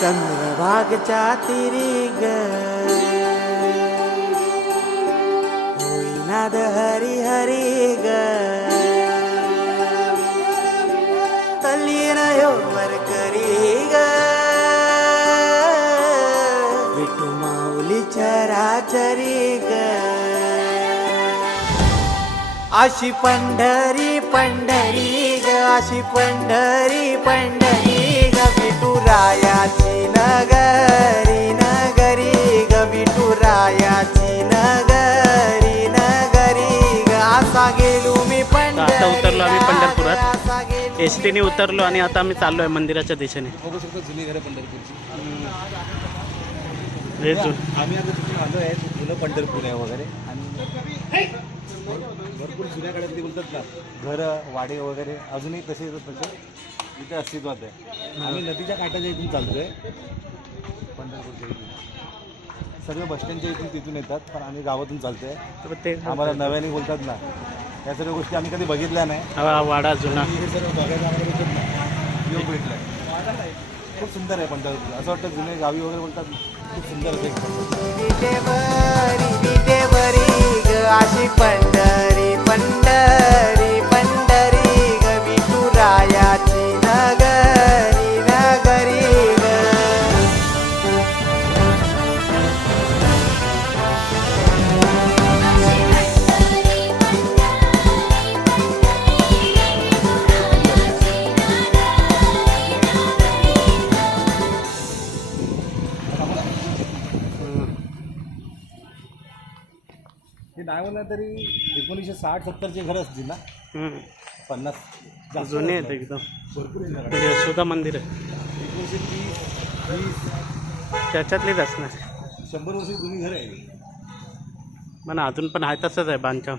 चंद्रभागच्या तिरी ग होईनाद हरी हरी ग तल्लीन वर करी ग विठू माऊली चराचरी ग अशी पंढरी पंढरी ग अशी पंढरी पंढरी ग विठुरायाची नगरी नगरी ग विठुरायाची नगरी नगरी ग असा गेलो मी आता उतरलो आम्ही पंढरपुरात पंढरपुरात एसटीने उतरलो आणि आता आम्ही चाललो आहे मंदिराच्या दिशेने. बघू शकतो जुनी घरं पंढरपूरची. हे आम्ही आता तिथे आलो आहे जुनं पंढरपूर आहे वगैरे आणि भरपूर जुन्या काळातली बोलतात ना घरं वाडे वगैरे अजूनही तसे तसे इथे अस्तित्वात आहे. आम्ही नदीच्या काठाच्या इथून चालतोय पंढरपूरच्या इथून. सगळे बसस्टँडच्या इथून तिथून येतात पण आम्ही गावातून चालतोय. ते आम्हाला नव्याने बोलतात ना या सर्व गोष्टी आम्ही कधी बघितल्या नाही. वाडा जुना हे सर्व बघायला आम्हाला भेटत नाही योग भेटलाय. खूप सुंदर आहे पंढरपूर. असं वाटतं जुने गावी वगैरे बोलतात खूप सुंदर असे अशी पंढरी पंढरी पंढरी ग विठुरायाची नगरी नगरी ग हे नाही म्हणलं तरी 1960-70चे घर असतील ना. 50 जास्त जुने आहेत एकदम. भरपूर आहे घरं. ते यशोदा मंदिर आहे 1930-20 त्याच्यातलीच असणार 100 वर्ष जुनी घर आहे. पण अजून पण आहे तसंच आहे बांधकाम.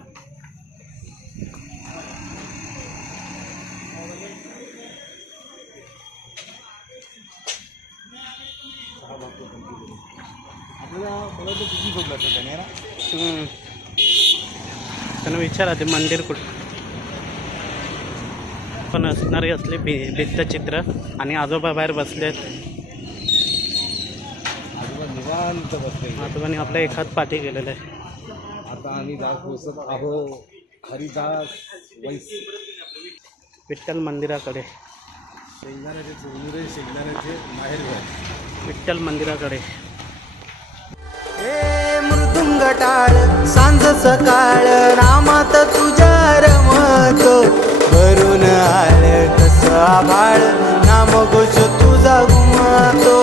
आपल्याला मला तर किती झोपलं असतं त्याने ना. त्यांना विचारा ते मंदिर कुठं पण असणारे असले भित्तचित्र आणि आजोबा बाहेर बसलेत. आजोबा निवांत बसले. आजोबांनी आपल्या एखाद पाठी केलेलं आहे. आता आम्ही दास पोचत आहो हरिदास वैस विठ्ठल मंदिराकडे. शेंगदाण्याचे चुरमुरे शेंगदाण्याचे माहेर घर. विठ्ठल मंदिराकडे हे मृदुंग टाळ सांज सकाळ नामात तुझ्या रमतो भरून आळ कस आभाळ नाम घोष तुझा घुमतो.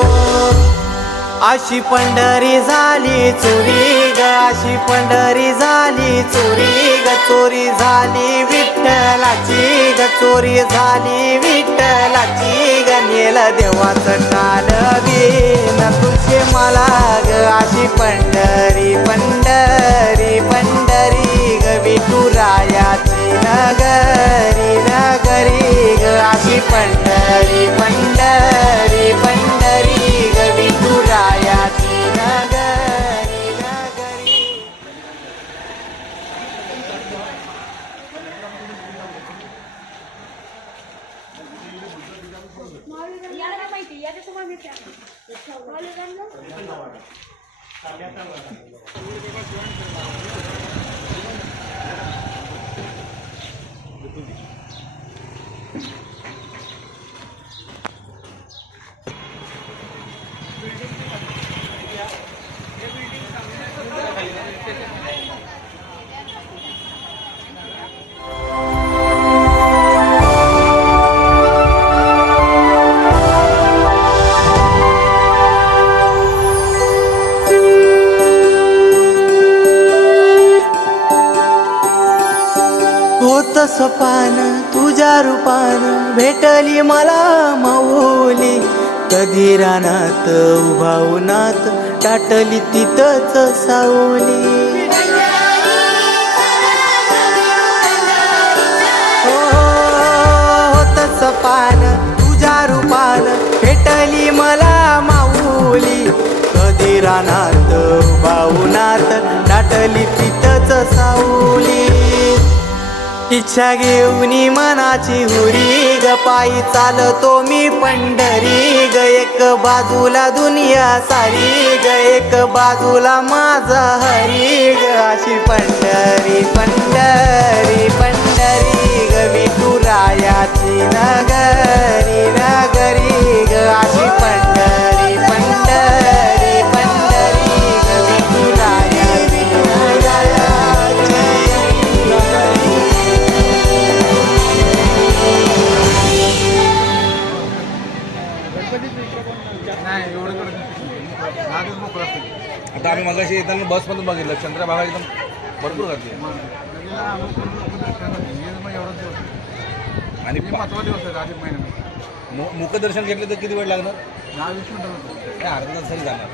अशी पंढरी झाली चोरी ग अशी पंढरी झाली चोरी ग चोरी झाली विठ्ठलाची ग चोरी झाली विठ्ठलाची ग नेल देवाचं टाळ बिन तुझे मला ग अशी पंढरी पंढरी पंढरी ग विठुरायाची नगरी नगरी ग अशी पंढरी पंढरी पंढरी ग विठुरायाची नगरी नगरी. याला माहिती याच्यासमोर मी सपान तुझ्या रूपान भेटली मला माऊली कधी रानात उभा उन्हात टाटली तिथंच सावली. होत सपान तुझ्या रूपान भेटली मला माऊली कधी रानात उभा उन्हात टाटली तिथंच सावली. इच्छा घेऊन मनाची हुरी ग पायी चालतो मी पंढरी ग एक एक बाजूला दुनिया सारी ग एक बाजूला माझा हरी ग अशी पंढरी पंढरी पंढरी ग विठुरायाची नगरी नगरी ग अशी पंढरी पंढरी पंढरी ग विठुरायाची नगरी आता आम्ही मगाशी येताना बसमधून बघितलं चंद्रभागा एकदम भरपूर गर्दी आहे. आणि महत्त्वाचा दिवस आहे अधिक महिन्यामध्ये. मुखदर्शन घेतलं तर किती वेळ लागणार? 10-20 मिनिटं होतं. काय अर्धा तासाही जाणार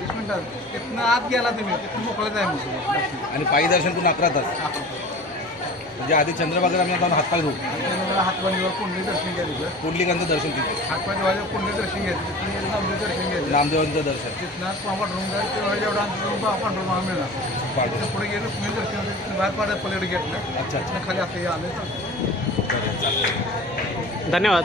20 मिनिटात तिथनं आत गेला तुम्ही तिथून मोकळंच आहे मग आणि पायी दर्शन करून 11 तास. म्हणजे आधी चंद्रभागा आम्ही जाऊन हातपाय धुवू, मला हातपाणीवर कुंडली दर्शन घ्यायचं, कुंडलिकांचं दर्शन तिथे, हातपाय धुवायचं, कुंडली दर्शन घ्यायचं, तिथून नामदेव दर्शन घ्यायचं, नामदेवांचं दर्शन तिथनं पांढरून जायचं, जेवढा अंतर पांढरून मला मिळणार. पाठवू. तिथं पुढे गेलं कुणी दर्शन होतं, तिथनं बाहेर पाड्या पलीकडे घेतलं. अच्छा अच्छा तिथनं खाली असं हे आलं तर धन्यवाद.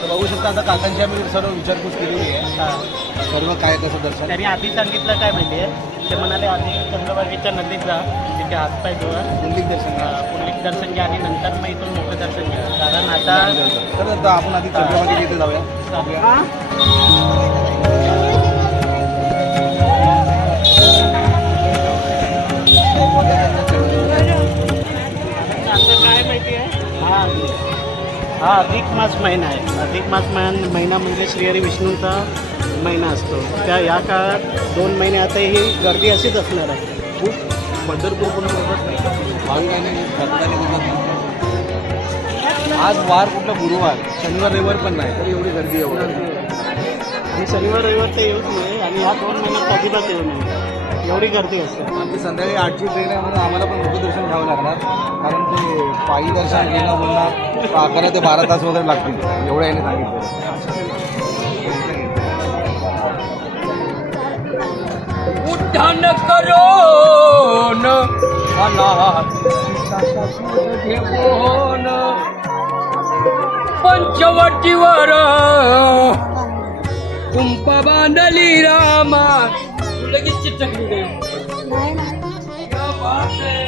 तर बघू शकता आता काकांची आम्ही सर्व विचारपूस केलेली आहे. सर्व काय कसं दर्शन त्यांनी आधी सांगितलं काय माहिती आहे, ते म्हणाले आधी चंद्रभागेच्या नदीत जा, तिथे हातपाय धुवा, कुंडलिक दर्शन पुंडलिक दर्शन घ्या आणि नंतर मग इथून मोकळं दर्शन घ्या. कारण आता तर आता आपण आधी चंद्रभागेच्या इथे जाऊया. आता काय माहिती आहे, हा अधिक मास महिना आहे. अधिक मास महिना म्हणजे श्रीहरी विष्णूंचा महिना असतो. त्या या काळात 2 महिने आता ही गर्दी अशीच असणार आहे. खूप पंढरपूर पण बरोबर नाही. आज वार कुठला गुरुवार, शनिवार रविवार पण नाही तर एवढी गर्दी आहे. आणि शनिवार रविवार तर येऊच नाही आणि ह्या 2 महिन्यात अजिबात येऊ नये, एवढी गर्दी असते. आमची संध्याकाळी 8ची ट्रेन आहे म्हणून आम्हाला पण मुखदर्शन घ्यावं लागणार, कारण ते पायी दर्शन घेणं बोलणं 11 ते 12 तास वगैरे लागतील एवढं याने सांगितलं. उद्यान करो न घेऊन पंचवटीवर कुंप बांधली रामा. लगेच चिटकली रे. क्या बात है.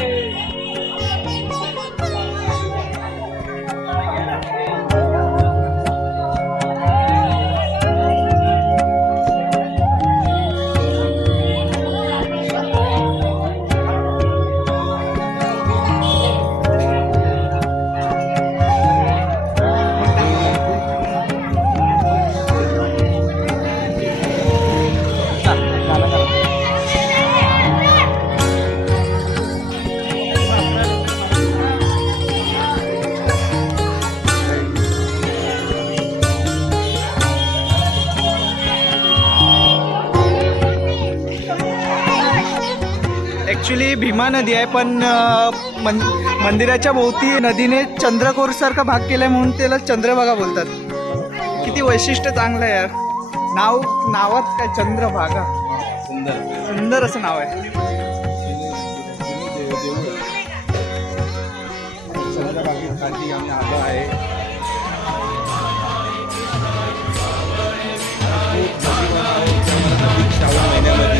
ॲक्च्युली भीमा नदी आहे, पण मंदिराच्या भोवती नदीने चंद्रकोरसारखा भाग केलाय म्हणून त्याला चंद्रभागा बोलतात. किती वैशिष्ट्य चांगलं आहे यार. नावात काय चंद्रभागा, सुंदर सुंदर असं नाव आहे. चंद्रभागेसाठी आम्ही आलो आहे. श्रावण महिन्यामध्ये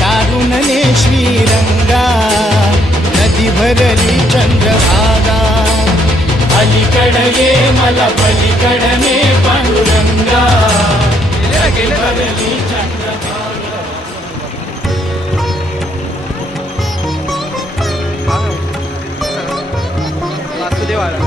कारुणने श्रीरंगा नदी भरली चंद्रभागा. अलीकडे मला पलीकडे पांडुरंगा भरली चंद्रभागा. वासुदेवाला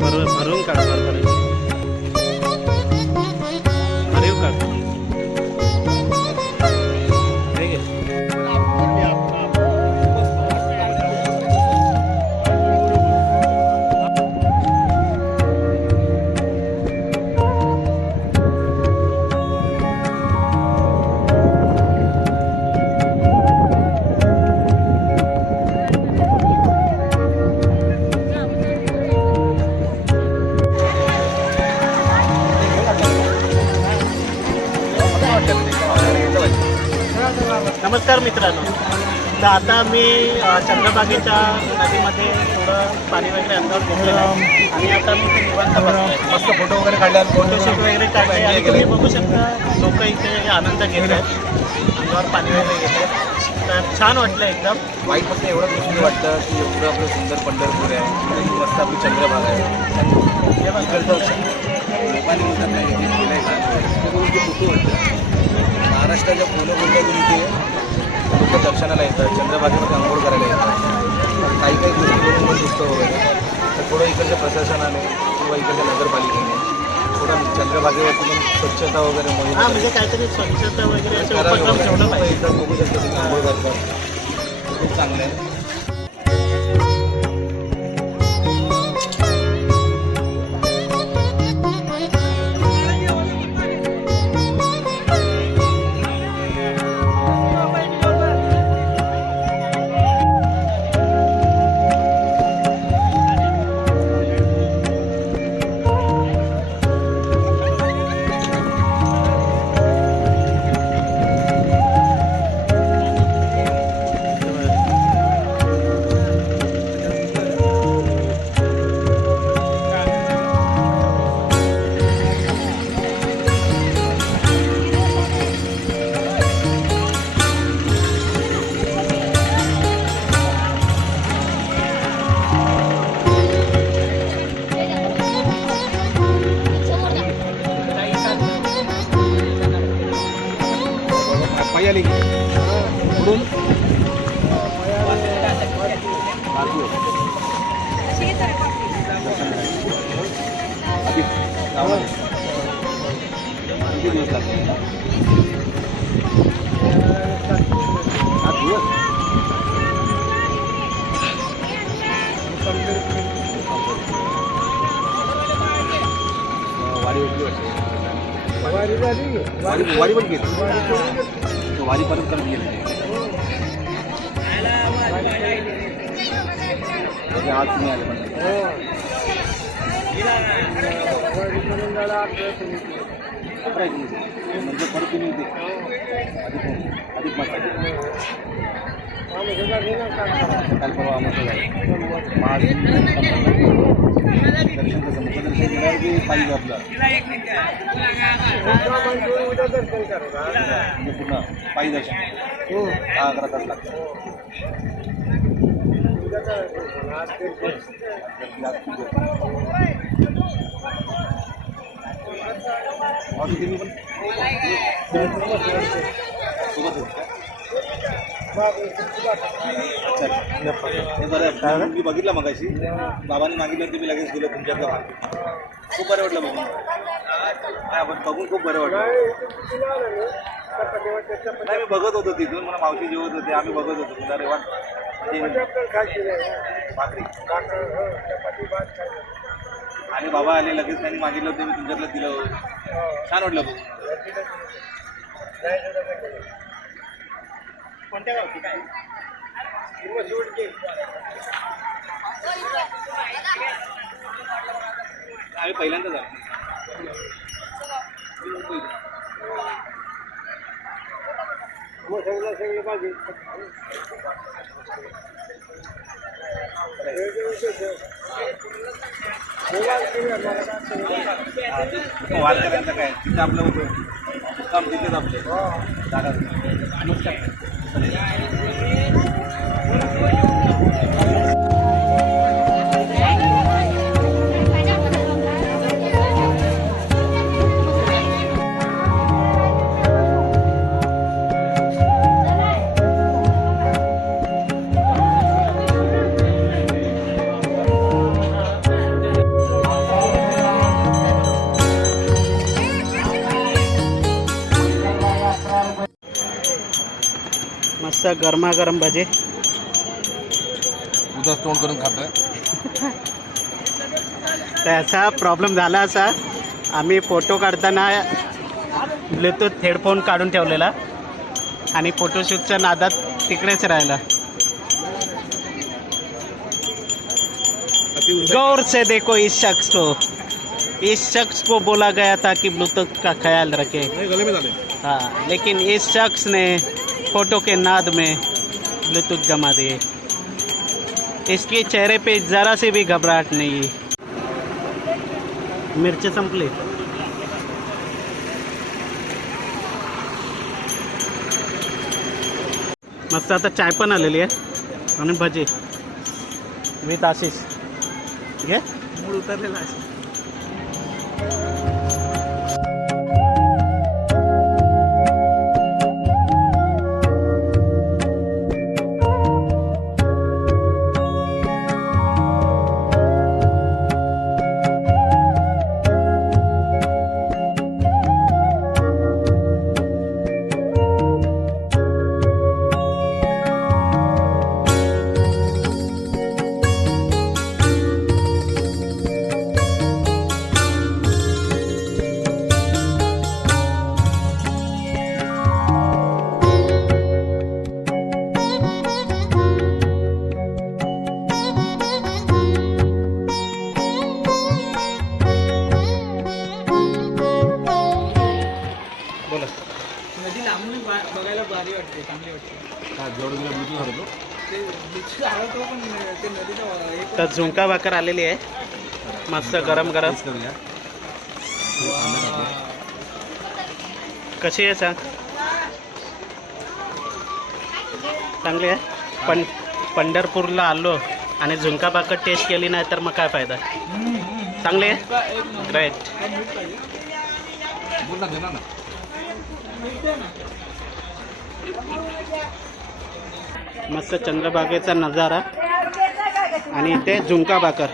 भरून काढ भरून भरीव काढ ठीक आहे. नमस्कार मित्रांनो. तर आता मी चंद्रभागेच्या नदीमध्ये थोडं पाणी वगैरे अंगावर घेतलेलं आहे आणि आता मी ते निवांत बसलोय. मस्त फोटो वगैरे काढले फोटोशूट वगैरे काढले आणि तुम्ही बघू शकता लोक इथे आनंद घेत आहेत, अंगावर पाणी वगैरे घेत आहेत. तर छान वाटलं एकदम. वाईट फक्त एवढं गोष्टी वाटतं की एवढं आपलं सुंदर पंढरपूर आहे, इकडे मस्त आपली चंद्रभागा आहे. इकडचं लोकांनी म्हणतात नाही हे केलं आहे का ते बघून खूप दुःख वाटतं. महाराष्ट्राच्या पूर्ण जिल्ह्यातून इथे लोक दर्शनाला येतात, चंद्रभागेमध्ये अंघोळ करायला येतात. काही काही गोष्टी बघून पण दुःख वगैरे. तर थोडं इकडच्या प्रशासनाने किंवा इकडच्या नगरपालिकेने थोडं चंद्रभागेवरती पण स्वच्छता वगैरे हां, मोहीम म्हणजे काहीतरी स्वच्छता वगैरे असे करावी उपक्रम वगैरे. ठेवलं पाहिजे. इथं बघू शकतो तुम्ही अंघोळ करतात, खूप चांगलं आहे. पायी आली की पुढून किती दिवस लागले? 7 दिवस. वारी उठली वाटते. वारी पण गेली. वारीपर्यंत करत गेले. आज तुम्ही आले म्हणजे परत तुम्ही इथे अधिक मास काल परवा आमचं दर्शन कसं मुखदर्शन की पाहिजे आपलं म्हणजे पूर्ण पायी दर्शन 10-11 तास लागतात. तुम्ही पण सोबत अच्छा हे बरं. मी बघितलं मगाशी बाबांनी मागितलं ते मी लगेच गेलो तुमच्याकडं. खूप बरं वाटलं बघून. हा पण बघून खूप बरं वाटलं. नाही मी बघत होतो तिथून, मला मावशी जेवत होते, आम्ही बघत होतो तुला रे भाकरी आणि बाबा आले लगेच त्यांनी मागितलं होतं मी तुमच्याकडलं दिलं. छान वाटलं बघून. कोणत्या गावची काय आम्ही पहिल्यांदा झालो. वार करायचं काय तिथं आपलं होतं काम तिथेच आपलं जागा. मस्त गरमागरम भजे. उदास तोंड करून खातोय. त्याचा प्रॉब्लेम झाला असा, आम्ही फोटो काढताना ब्लूटूथ हेडफोन काढून ठेवलेला आणि फोटोशूटच्या नादात तिकडेच राहिला. गौर से देखो इस शख्स को बोला गया था कि ब्लूटूथ का ख्याल रखे. हाँ, लेकिन इस शख्स ने फोटो के नाद में ब्लूटूथ गमा दिए. इसके चेहरे पे ज़रा से भी घबराहट नहीं. मिरची संपली. मस्त आता चाय पण आलेली आहे आणि भजी विथ आशिष. घे. मूड उतरलेला आहे. नदी लांबून बघायला भारी वाटते, चांगली वाटते. जेवढं तुला ब्लूटूथ हरवतो ते बीच हरवतो पण ते नदीचा एक तर झुणका भाकर आलेली आहे मस्त गरम गरम. करूया. कशी आहे सांग. चांगली आहे. पंढरपूरला आलो आणि झुणका भाकर टेस्ट केली नाही तर मग काय फायदा. चांगली आहे. ग्रेट. बोल ना, देणार ना. मस्त चंद्रभागेचा नजारा आणि इथे झुणका भाकर.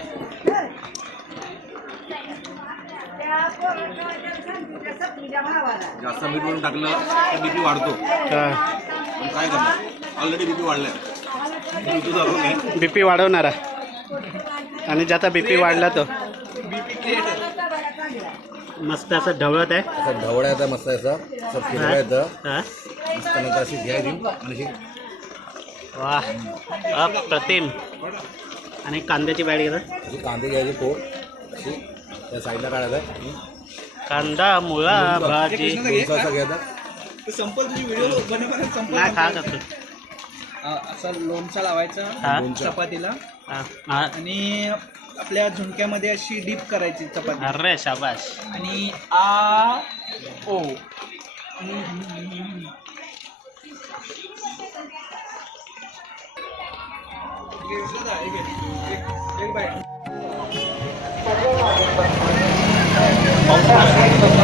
जास्त मीठ म्हणून टाकलं तर बीपी वाढतो. पण काय करणार, ऑलरेडी बीपी वाढलाय. ब्लूटूथ हरवून आहे. बीपी वाढवणारा आणि ज्याचा बीपी वाढला तो मस्त असं ढवळत आहे. असं ढवळा येतं मस्त असं फिरवा येतं. हा. मस्त नंतर अशी घ्यायची आणि अशी वाह, अप्रतिम. आणि कांद्याची बॅड घेतात. अशी कांदे घ्यायची पोट अशी त्या साईडला काढायचं आहे. कांदा मुळा भाजी लोणचं असं घ्यायचं. संपल तुझी व्हिडिओ बनवण्यापर्यंत संपल. नाही खात असतो. असं लोणचा लावायचा हा. चपातीला हा, हा. आणि आपल्या झुणक्यामध्ये अशी डीप करायची चपाती अरे शाबाश. आणि ओ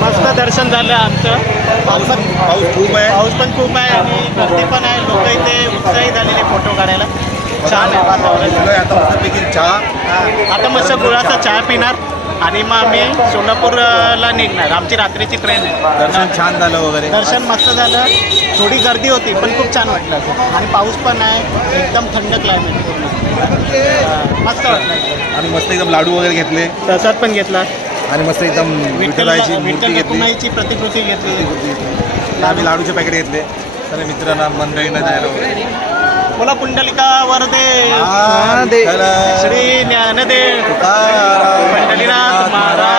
मस्त दर्शन झालं आमचं. पाऊस खूप आहे. पाऊस पण खूप आहे आणि गर्दी पण आहे. लोक इथे उत्साही झालेले फोटो काढायला. छान आहे वातावरण. आता मस्तपैकी चहा. आता मस्त गुळाचा चहा पिणार आणि मग आम्ही सोलापूरला निघणार. आमची रात्रीची ट्रेन आहे. दर्शन छान झालं वगैरे. दर्शन मस्त झालं. थोडी गर्दी होती पण खूप छान वाटलं आणि पाऊस पण आहे. एकदम थंड क्लायमेट पूर्ण. मस्त वाटलं. आणि मस्त एकदम लाडू वगैरे घेतले प्रसाद पण घेतला. आणि मस्त एकदम विठ्ठलाची मूर्ती विठ्ठल घेतली. रखुमाईची प्रतिकृती घेतली. आम्ही लाडूचे पॅकेट घेतले. तर मित्रांना मंडळींना जायला वगैरे. बोला पुंडलिका वरदे हा, दे. चला. श्री ज्ञानदेव तुकाराम पंढरीनाथ महाराज